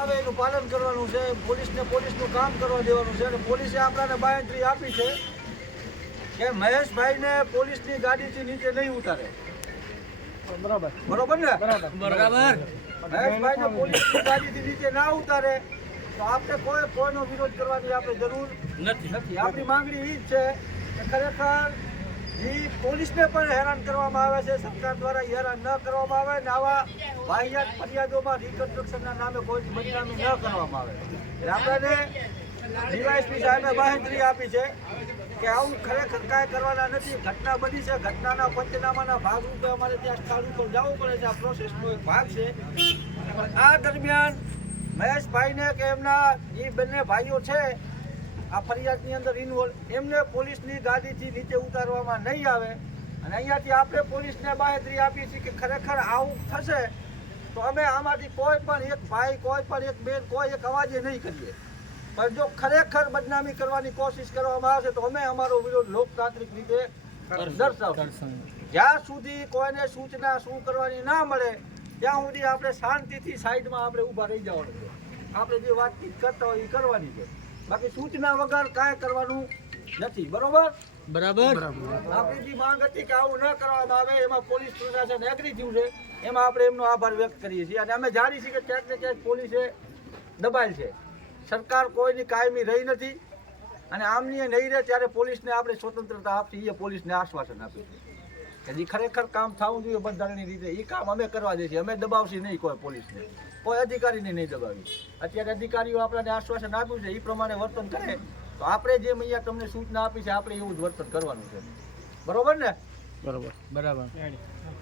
આવે એનું પાલન કરવાનું છે, પોલીસને પોલીસનું કામ કરવા દેવાનું છે અને પોલીસે આપણાને બાંયધરી આપી છે કે મહેશભાઈને પોલીસની ગાડીથી નીચે નહીં ઉતારે. બરોબર ને? બરાબર. મહેશભાઈને પોલીસની ગાડીથી નીચે ના ઉતારે તો આપણે કોઈનો વિરોધ કરવાની આપણે જરૂર નથી. આપણી માંગણી એ જ છે કે ખરેખર જે પોલીસને પણ હેરાન કરવામાં આવે છે, સરકાર દ્વારા હેરાન ન કરવામાં આવે ને આવા વાહિયાત ફરિયાદોમાં રિકન્સ્ટ્રક્શનના નામે કોઈ બદનામી ન કરવામાં આવે. એટલે આપણને ડીવાયએસપી સાહેબે બાંહેધરી આપી છે કે આવું ખરેખર કાંઈ કરવાના નથી. ઘટના બની છે, ઘટનાના પંચનામાના ભાગરૂપે અમારે ત્યાં સ્થળ ઉપર જવું પડે છે. આ પ્રોસેસનો એક ભાગ છે. પણ આ દરમિયાન મહેશભાઈને કે એમના જે બંને ભાઈઓ છે આ ફરિયાદની અંદર ઇન્વોલ્વ, એમને પોલીસની ગાડીથી નીચે ઉતારવામાં નહીં આવે. અને અહીંયાથી આપણે પોલીસને બાંહેધરી આપીએ છીએ કે ખરેખર આવું થશે તો અમે આમાંથી કોઈ પણ એક ભાઈ, કોઈ પણ એક બેન, કોઈ એક અવાજે નહીં કરીએ. પણ જો ખરેખર બદનામી કરવાની કોશિશ કરવામાં આવશે તો અમે અમારો વિરોધ લોકતાંત્રિક રીતે દર્શાવશું. જ્યાં સુધી કોઈને સૂચના શું કરવાની ના મળે ત્યાં સુધી આપણે શાંતિથી સાઈડમાં આપણે ઊભા રહી જવાનું છે. આપણે જે વાતચીત કરતા હોય એ કરવાની છે, બાકી સૂચના વગર કાંઈ કરવાનું નથી. બરોબર. આપણી જે માંગ હતી કે આવું ન કરવામાં આવે, એમાં પોલીસ પ્રશાસન એગ્રી થયું છે. એમાં આપણે એમનો આભાર વ્યક્ત કરીએ છીએ અને અમે જાણીએ છીએ કે ક્યાંક ને ક્યાંક પોલીસે દબાયેલ છે. સરકાર કોઈની કાયમી રહી નથી અને આમની નહીં રહે ત્યારે પોલીસને આપણે સ્વતંત્રતા આપી, એ પોલીસને આશ્વાસન આપ્યું છે કે જે ખરેખર કામ થવું જોઈએ બંધારણની રીતે એ કામ અમે કરવા દઈએ છીએ. અમે દબાવશી નહીં કોઈ પોલીસને, કોઈ અધિકારીને નહીં દબાવી. અત્યારે અધિકારીઓ આપણને આશ્વાસન આપ્યું છે એ પ્રમાણે વર્તન કરે તો આપણે જેમ અહીંયા તમને સૂચના આપી છે આપણે એવું જ વર્તન કરવાનું છે. બરોબર ને? બરાબર.